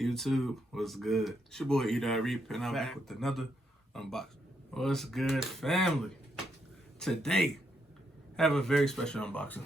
YouTube, what's good? It's your boy E.Reap, and I'm back with another unboxing. What's good, family? Today, I have a very special unboxing.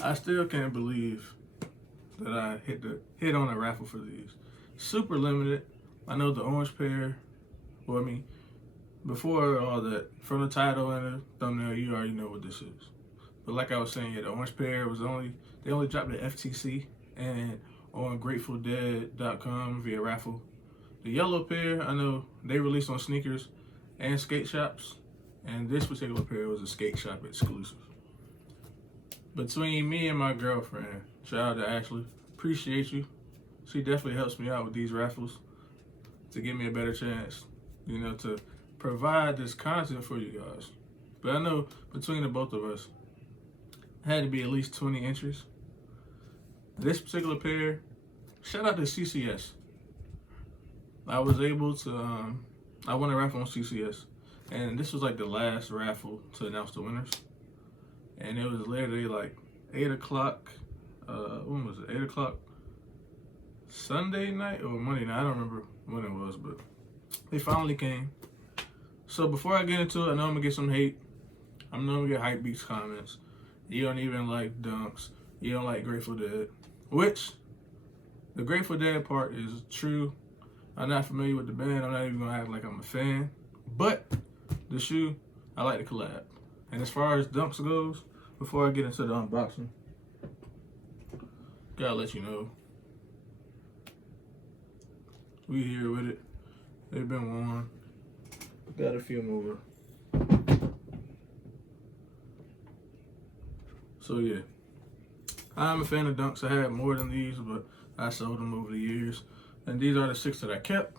I still can't believe that I hit on a raffle for these. Super limited. I know the orange pair, before all that, from the title and the thumbnail, you already know what this is. But like I was saying, the orange pair they only dropped the FTC and on GratefulDead.com via raffle. The yellow pair, I know they released on sneakers and skate shops, and this particular pair was a skate shop exclusive. Between me and my girlfriend, shout out to Ashley, appreciate you. She definitely helps me out with these raffles to give me a better chance, to provide this content for you guys. But I know between the both of us, it had to be at least 20 entries. This particular pair, shout out to CCS. I was able to, I won a raffle on CCS, and this was like the last raffle to announce the winners. And it was literally like 8 o'clock, when was it, 8 o'clock Sunday night or Monday night, I don't remember when it was, but they finally came. So before I get into it, I know I'm gonna get some hate. I'm gonna get hype beats comments. You don't even like Dunks. You don't like Grateful Dead. Which, the Grateful Dead part is true. I'm not familiar with the band. I'm not even gonna act like I'm a fan. But the shoe, I like the collab. And as far as Dunks goes, before I get into the unboxing, gotta let you know, we here with it. They've been worn. Got a few more. So yeah, I'm a fan of Dunks. I had more than these, but I sold them over the years. And these are the 6 that I kept.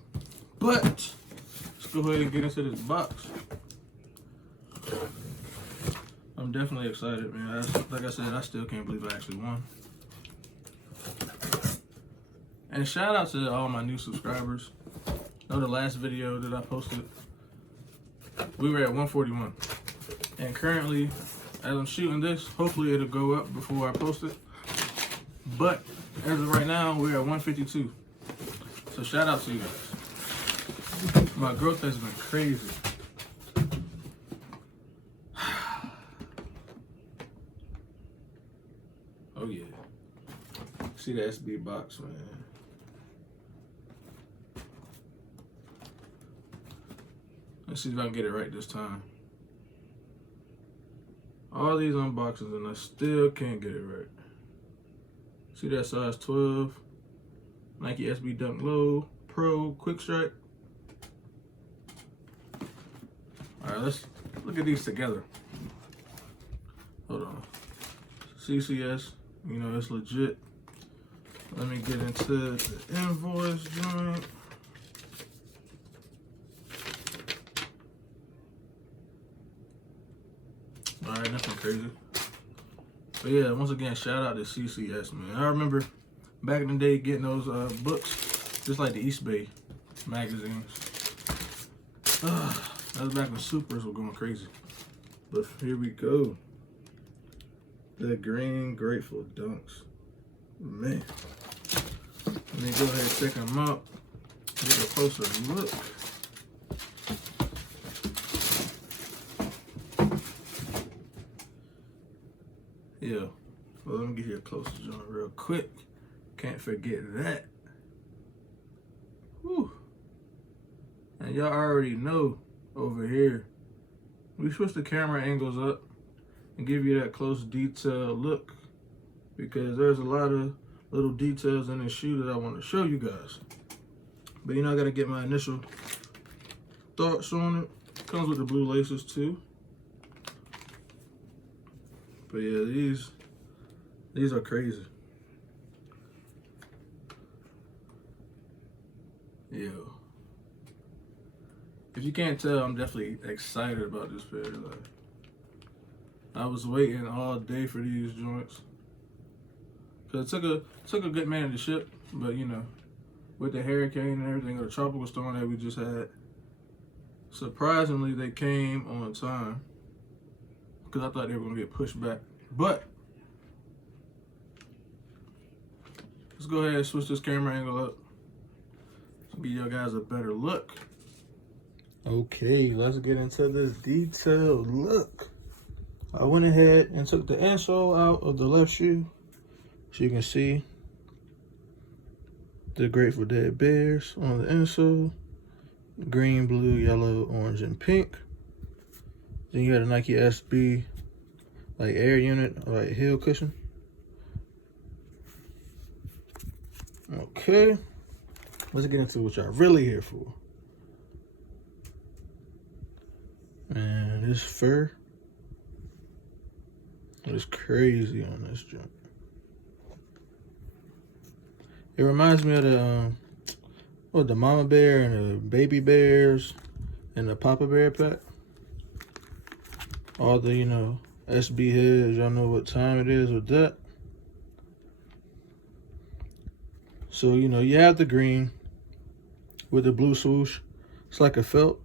But let's go ahead and get into this box. I'm definitely excited, man. Like I said, I still can't believe I actually won. And shout out to all my new subscribers. I know the last video that I posted, we were at 141. And currently, as I'm shooting this, hopefully it'll go up before I post it. But as of right now, we're at 152. So shout out to you guys. My growth has been crazy. Oh yeah. See the SB box, man. Let's see if I can get it right this time. All these unboxings and I still can't get it right. See that size 12, Nike SB Dunk Low, Pro, Quick Strike. All right, let's look at these together. Hold on. CCS, it's legit. Let me get into the invoice joint. All right, nothing crazy. But yeah, once again, shout out to CCS, man. I remember back in the day getting those books, just like the East Bay magazines. That was back when supers were going crazy. But here we go. The green Grateful Dunks. Man. Let me go ahead and check them out. Get a closer look. Yeah, well, let me get you a closer joint real quick. Can't forget that. Whew. And y'all already know over here, we switch the camera angles up and give you that close detailed look because there's a lot of little details in this shoe that I want to show you guys. But I gotta get my initial thoughts on it. Comes with the blue laces too. But yeah, these are crazy. Yo. If you can't tell, I'm definitely excited about this pair. Like, I was waiting all day for these joints. Cause it took a good minute to ship, but with the hurricane and everything, or the tropical storm that we just had, surprisingly they came on time. Because I thought they were going to get pushed back. But Let's go ahead and switch this camera angle up. Give you guys a better look. Okay, let's get into this detailed look. I went ahead and took the insole out of the left shoe. So you can see the Grateful Dead bears on the insole. Green, blue, yellow, orange, and pink. Then you got a Nike SB like air unit, like heel cushion. Okay, let's get into what y'all really here for. Man, this fur is crazy on this joint. It reminds me of the mama bear and the baby bears and the papa bear pack. All the, SB heads, y'all know what time it is with that. So, you have the green with the blue swoosh. It's like a felt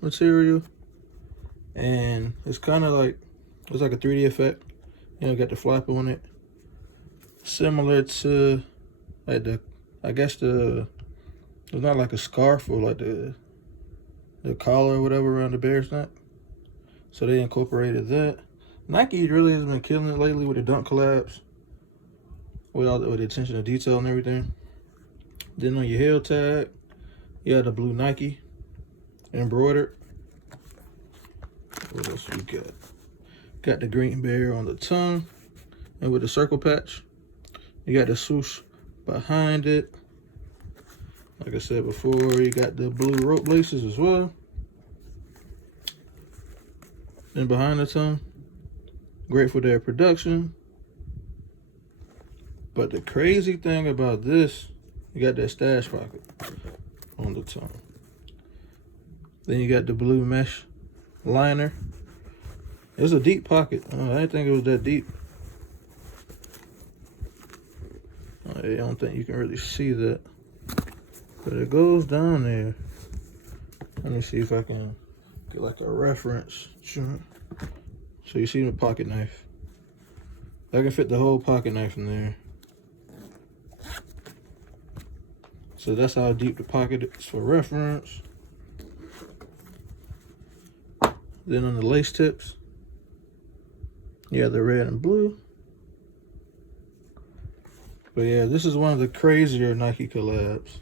material. And it's kind of like, it's like a 3D effect. Got the flap on it. Similar to, like it's not like a scarf or like the collar or whatever around the bear's neck. So they incorporated that. Nike really has been killing it lately with the Dunk collabs. With the attention to detail and everything. Then on your heel tag, you have the blue Nike embroidered. What else we got? Got the green bear on the tongue and with the circle patch. You got the swoosh behind it. Like I said before, you got the blue rope laces as well. And behind the tongue, Grateful Dead production. But the crazy thing about this, you got that stash pocket on the tongue. Then you got the blue mesh liner. It's a deep pocket. I didn't think it was that deep. I don't think you can really see that. But it goes down there. Let me see if I can get like a reference. So you see the pocket knife. I can fit the whole pocket knife in there. So that's how deep the pocket is for reference. Then on the lace tips, you have the red and blue. But yeah, this is one of the crazier Nike collabs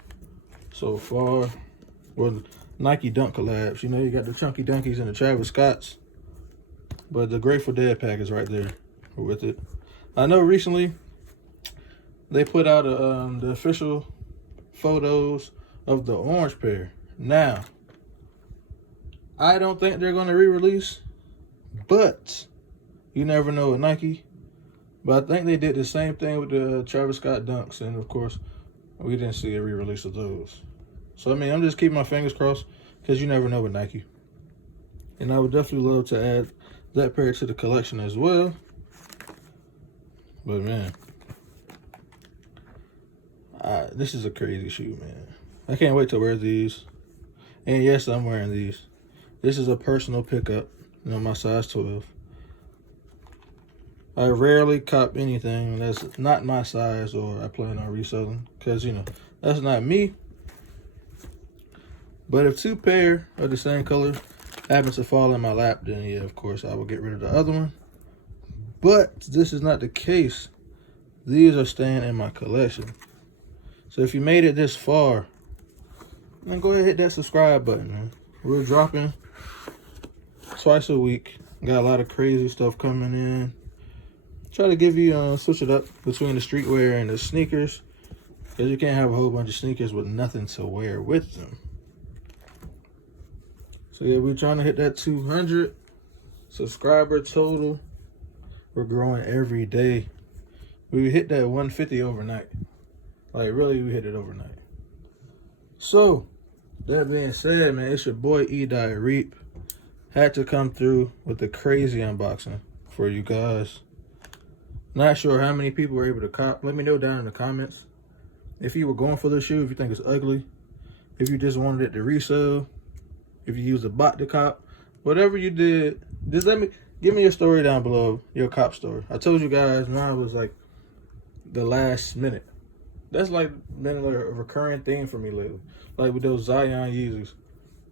so far. Well, Nike Dunk collabs. You got the Chunky Dunkies and the Travis Scotts. But the Grateful Dead pack is right there with it. I know recently they put out the official photos of the orange pair. Now, I don't think they're going to re-release, but you never know with Nike. But I think they did the same thing with the Travis Scott Dunks, and of course, we didn't see a re-release of those. So, I'm just keeping my fingers crossed, because you never know with Nike. And I would definitely love to add that pair to the collection as well. But, man, this is a crazy shoe, man. I can't wait to wear these. And yes, I'm wearing these. This is a personal pickup, my size 12. I rarely cop anything that's not my size or I plan on reselling, because, that's not me. But if two pair of the same color happen to fall in my lap, then yeah, of course, I will get rid of the other one. But this is not the case. These are staying in my collection. So if you made it this far, then go ahead and hit that subscribe button, man. We're dropping twice a week. Got a lot of crazy stuff coming in. Try to give you, switch it up between the streetwear and the sneakers, because you can't have a whole bunch of sneakers with nothing to wear with them. So yeah, we're trying to hit that 200 subscriber total. We're growing every day. We hit that 150 overnight. Like, really, we hit it overnight. So, that being said, man, it's your boy E-Dye Reap. Had to come through with the crazy unboxing for you guys. Not sure how many people were able to cop. Let me know down in the comments if you were going for the shoe, if you think it's ugly, if you just wanted it to resell, if you used a bot to cop, whatever you did, just give me your story down below, your cop story. I told you guys mine was like the last minute. That's like been a recurring theme for me lately. Like with those Zion Yeezys,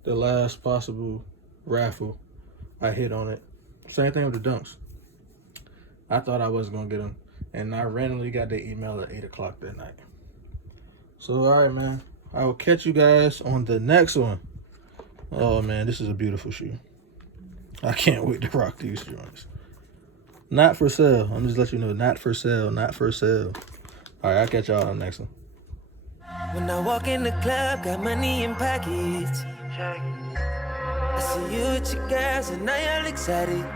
the last possible raffle, I hit on it. Same thing with the Dunks. I thought I wasn't gonna get them, and I randomly got the email at 8 o'clock that night. So all right, man. I will catch you guys on the next one. Oh man, this is a beautiful shoe. I can't wait to rock these joints. Not for sale. I'm just letting you know, not for sale, not for sale. All right, I'll catch y'all on the next one. When I walk in the club, got money in pockets. I see you with your girls and now you're excited.